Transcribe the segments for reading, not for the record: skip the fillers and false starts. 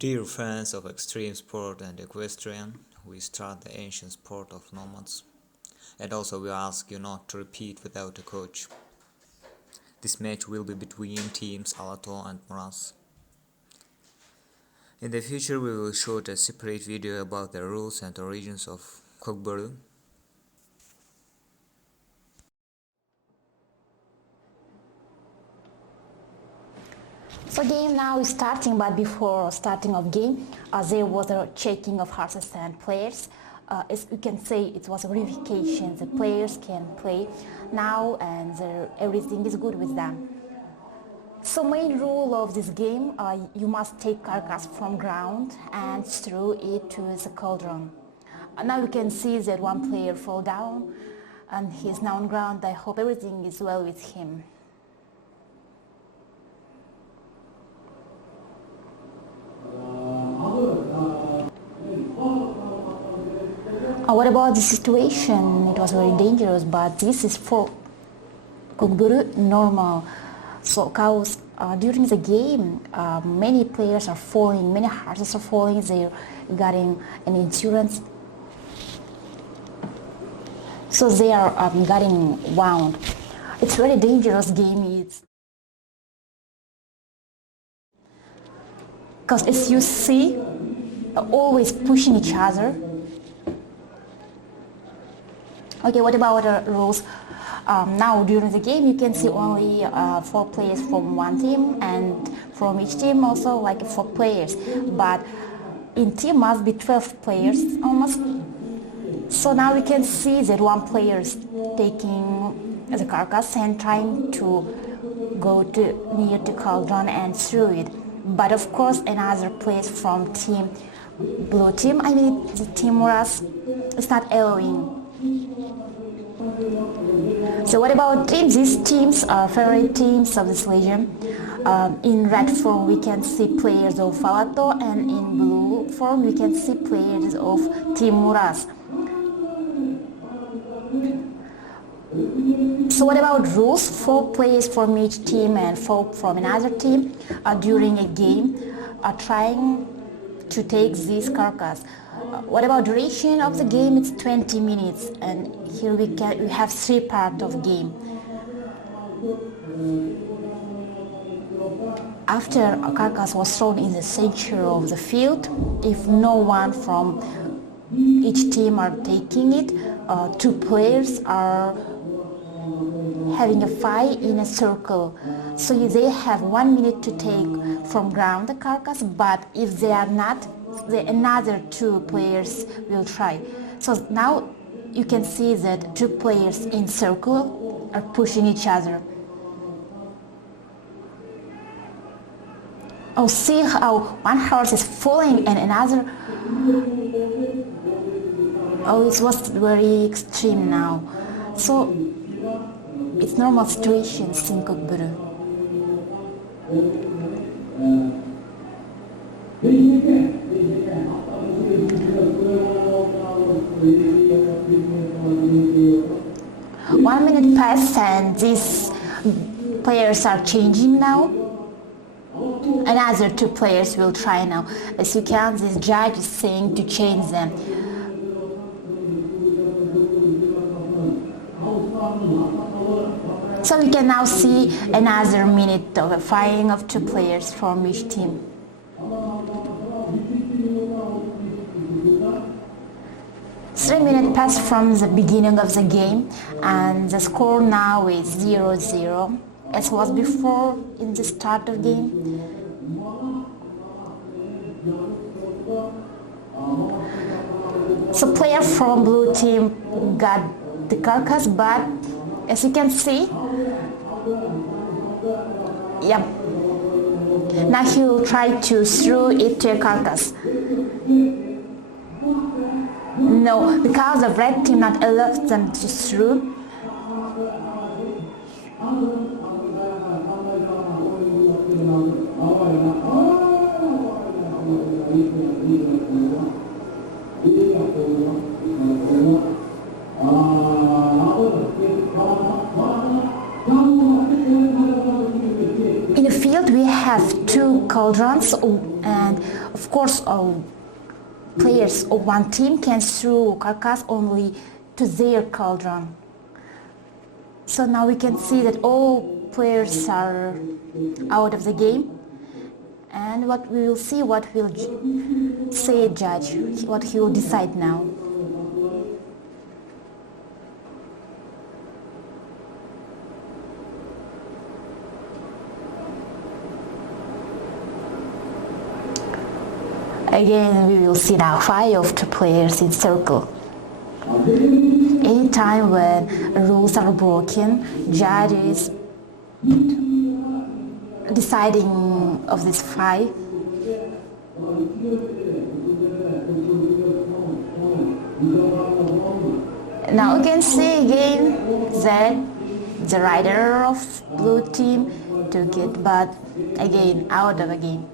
Dear fans of extreme sport and equestrian, we start the ancient sport of nomads, and also we ask you not to repeat without a coach. This match will be between teams Alato and Muras. In the future we will shoot a separate video about the rules and origins of Kok Boru. So game now is starting, but before starting of game, there was a checking of horses and players. As you can say, it was a verification. The players can play now and everything is good with them. So main rule of this game, you must take carcass from ground and throw it to the cauldron. Now you can see that one player fall down and he is now on ground. I hope everything is well with him. What about the situation? It was very dangerous, but this is for Kok Boru normal. So cows, during the game, many players are falling, many horses are falling, they're getting an insurance. So they are getting wound. It's very dangerous game. Because as you see, always pushing each other. Okay, what about the rules? Now during the game you can see only 4 players from one team, and from each team also like 4 players, but in team must be 12 players almost. So now we can see that one player is taking the carcass and trying to go to near the cauldron and throw it, but of course another player from team blue team, I mean the team Muras, is not allowing. So what about teams? These teams are favorite teams of this legion. In red form we can see players of Falato, and in blue form we can see players of Team Muras. So what about rules? 4 players from each team and 4 from another team during a game are trying to take this carcass. What about duration of the game? It's 20 minutes, and here we have 3 parts of game. After a carcass was thrown in the center of the field, if no one from each team are taking it, 2 players are having a fight in a circle. So they have 1 minute to take from ground the carcass, but if they are not, another 2 players will try. So now you can see that 2 players in circle are pushing each other. Oh, see how one horse is falling and another. Oh, it was very extreme now. So it's normal situations in Kok Boru. 1 minute passed and these players are changing now. Another 2 players will try now. As you can, this judge is saying to change them. So we can now see another minute of a fighting of 2 players from each team. Three minutes passed from the beginning of the game, and the score now is 0-0, as was before in the start of the game. So player from blue team got the carcass, but as you can see, yep. Now he will try to throw it to a carcass. No, because the red team not allowed them to throw. In the field we have 2 cauldrons, and of course players of one team can throw carcass only to their cauldron. So now we can see that all players are out of the game, and what we will see, what will say judge, what he will decide now. Again, we will see now 5 of 2 players in circle. Anytime when rules are broken, judge is deciding of this 5. Now you can see again that the rider of blue team took it, but again out of the game.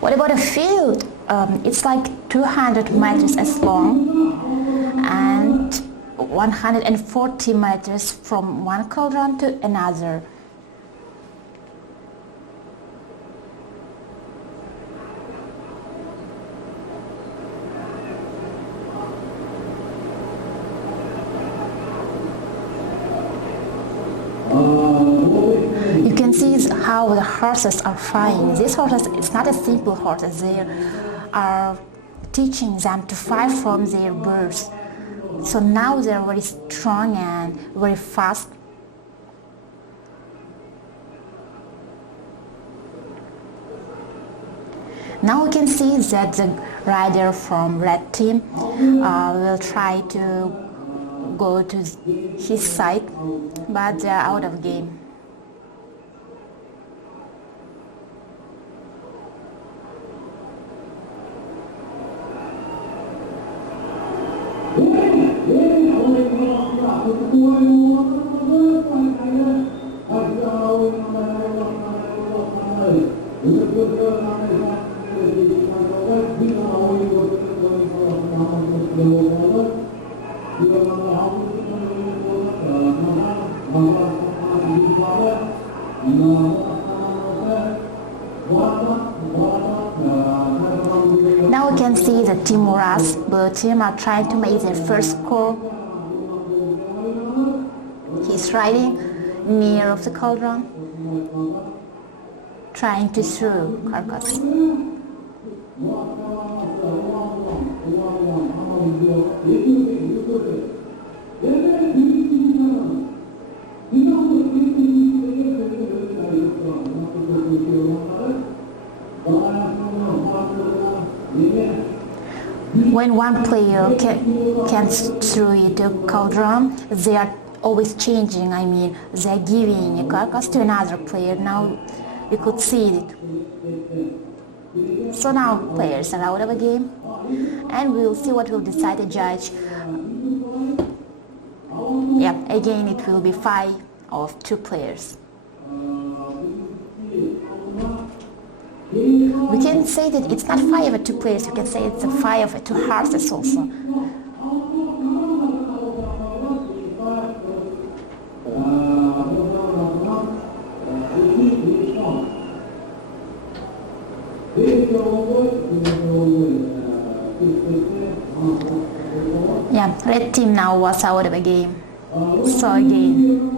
What about a field? It's like 200 meters as long and 140 meters from one cauldron to another. You can see how the horses are flying. These horses, it's not a simple horses. They are teaching them to fly from their birth. So now they're very strong and very fast. Now we can see that the rider from red team will try to go to his side, but they are out of game. Now we can see the team Muras, blue team, are trying to make their first score. He's riding near of the cauldron, trying to throw carcass. When one player can throw it to cauldron, they are always changing. I mean, they are giving a carcass to another player. Now we could see it. So now players are out of the game, and we will see what will decide the judge. Yeah, again it will be 5 of 2 players. We can say that it's not 5 of 2 players, we can say it's a 5 of 2 horses also. Yeah, red team now was out of the game. So again.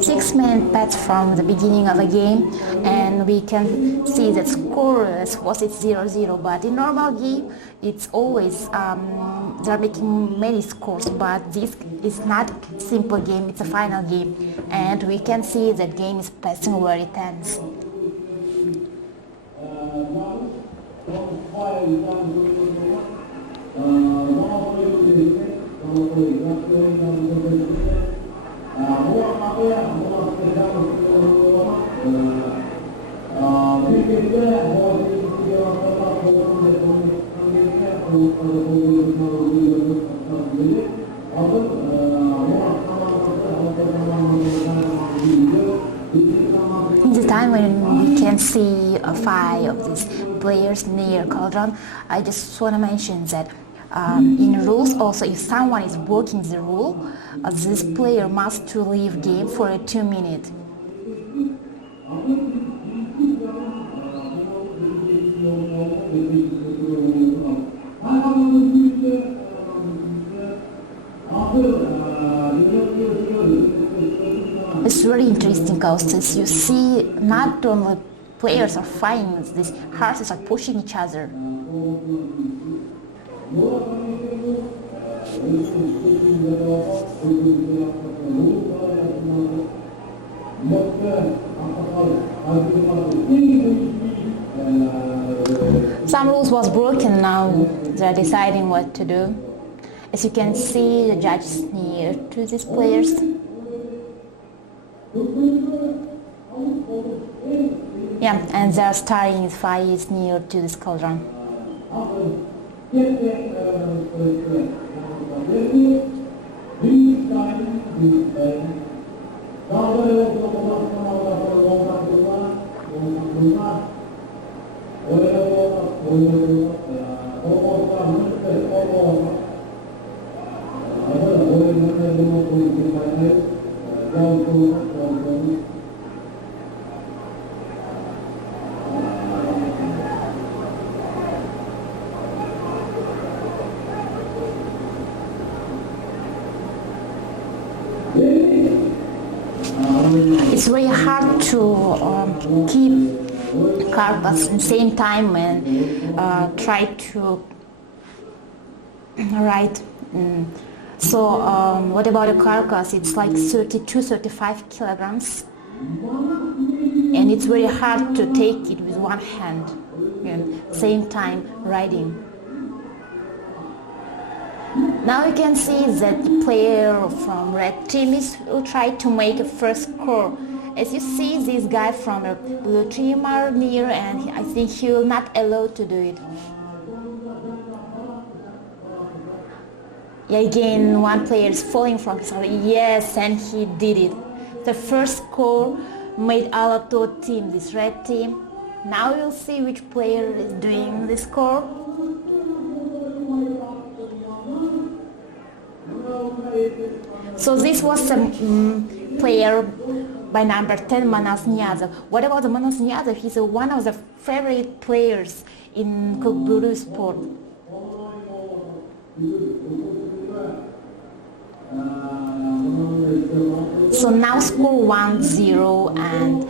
Six minutes passed from the beginning of the game, and and we can see that score was it's 0-0, but in normal game it's always they're making many scores, but this is not simple game, it's a final game, and we can see that game is passing very tense. In the time when we can see 5 of these players near cauldron, I just want to mention that in rules also, if someone is breaking the rule, this player must leave game for 2 minutes. It's very interesting because you see not only players are fighting, these horses are pushing each other. Some rules was broken, now they're deciding what to do. As you can see, the judge is near to these players. Yeah, and they're starting the fight near to this cauldron. It's very hard to keep carcass at the same time and try to write. So what about a carcass? It's like 32-35 kilograms, and it's very hard to take it with one hand and same time riding. Now you can see that the player from red team will try to make a first score. As you see, this guy from the blue team are near, and I think he will not allow to do it. Yeah, again, one player is falling from his horse. Yes, and he did it. The first score made Alato team, this red team. Now you'll see which player is doing the score. So this was a player by number 10, Manas Niazov. What about the Manas Niazov? He's one of the favorite players in Kok Boru sport. So now score 1-0 and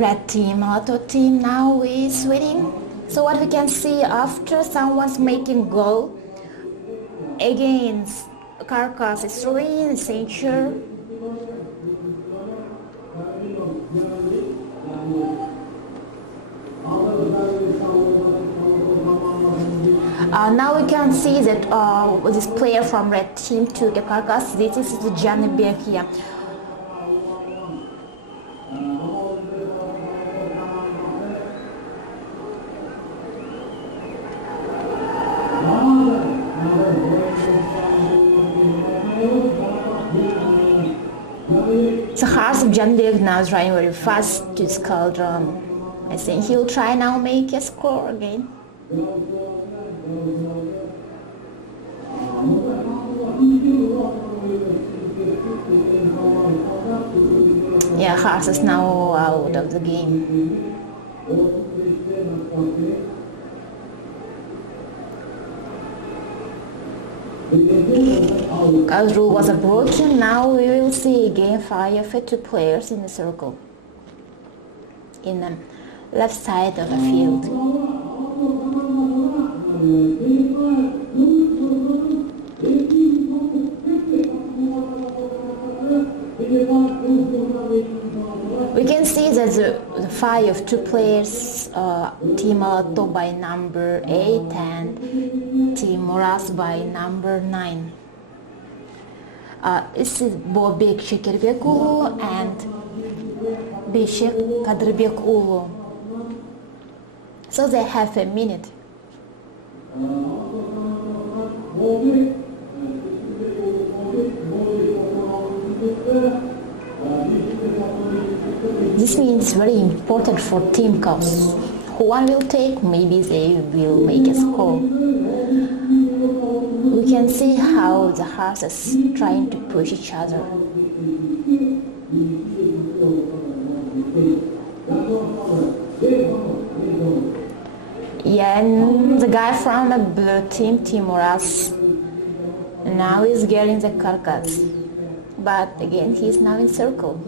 red team, auto team now is winning. So what we can see after someone's making goal against carcass is really in the center. Now we can see that this player from red team to the carcass, this is the Janibek here. The horse of Janibek now is running very fast to this cauldron. I think he'll try now make a score again. Yeah, horse is now out of the game. As rule was broken, now we will see again 5 for 2 players in the circle in the left side of the field. We can see that the 5 2 players team Alto by number 8 and team Muras by number 9. This is Bobek Şekerbekulu and Beshek Kadrbekulu. So they have a minute. This means very important for team cows. Who one will take, maybe they will make a score. We can see how the horses trying to push each other. Yeah, and the guy from the blue team, Muras, now is getting the carcass. But again, he's now in circle.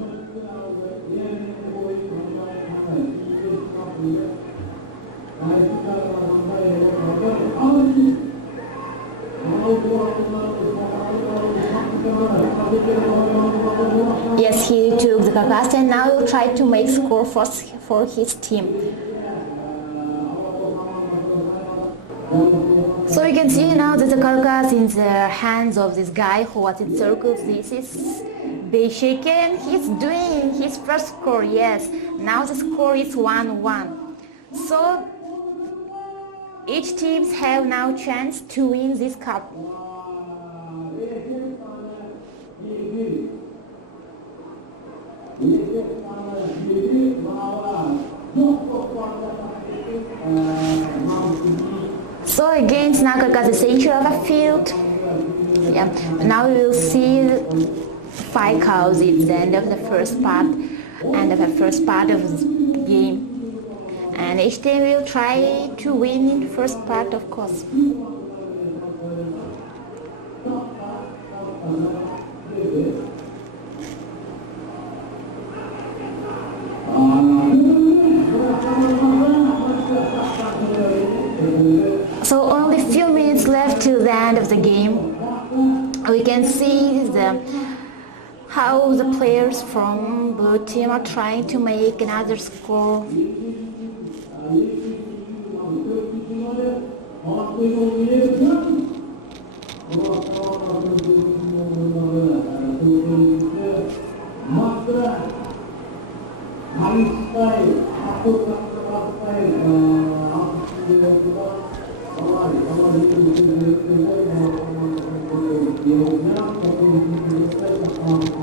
Yes, he took the carcass and now he'll try to make score for his team. So you can see now that the carcass in the hands of this guy who was in circles. This is Besheken. He's doing his first score, yes. Now the score is 1-1. So each teams have now chance to win this cup. So again, Snackercast is the center of the field. Yeah. Now we will see 5 cows. It's the end of the first part, of the game. And each team will try to win in the first part, of course. So only few minutes left till the end of the game. We can see how the players from blue team are trying to make another score.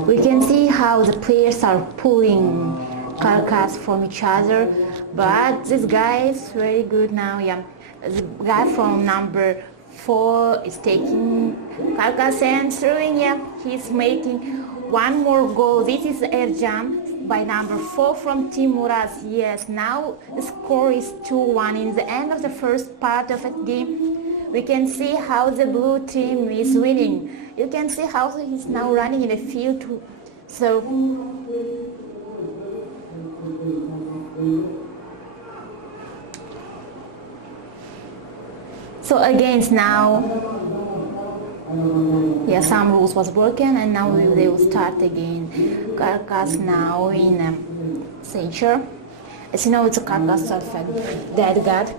We can see how the players are pulling carcass from each other, but this guy is very good now. Yeah, the guy from number 4 is taking carcass and throwing. Yeah, he's making one more goal. This is air jump by number 4 from Team Muras. Yes, now the score is 2-1 in the end of the first part of the game. We can see how the blue team is winning. You can see how he's now running in the field too. So again now, yeah, some rules was broken and now they will start again. Carcass now in censure. As you know, it's a carcass of a dead god.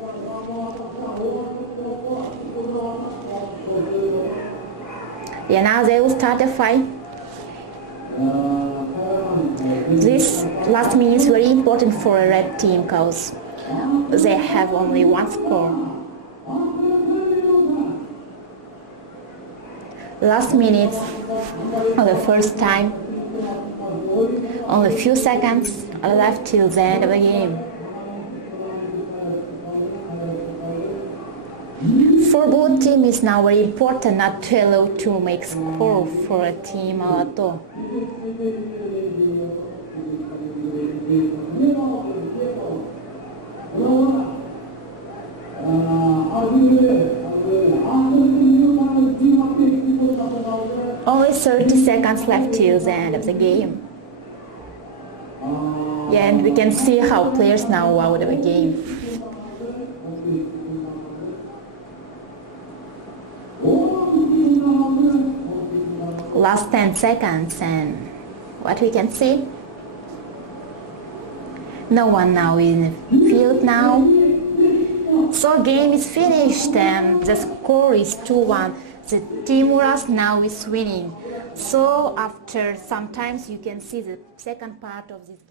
Yeah, now they will start a fight. This last minute is very important for a red team because they have only one score. Last minute of the first time, only a few seconds are left till the end of the game. For blue team, it's now very important not to allow to make score for a team Alato. only 30 seconds left till the end of the game. Yeah, and we can see how players now out of the game. Last 10 seconds, and what we can see? No one now in the field now. So game is finished and the score is 2-1. The team Muras now is winning. So after sometimes you can see the second part of this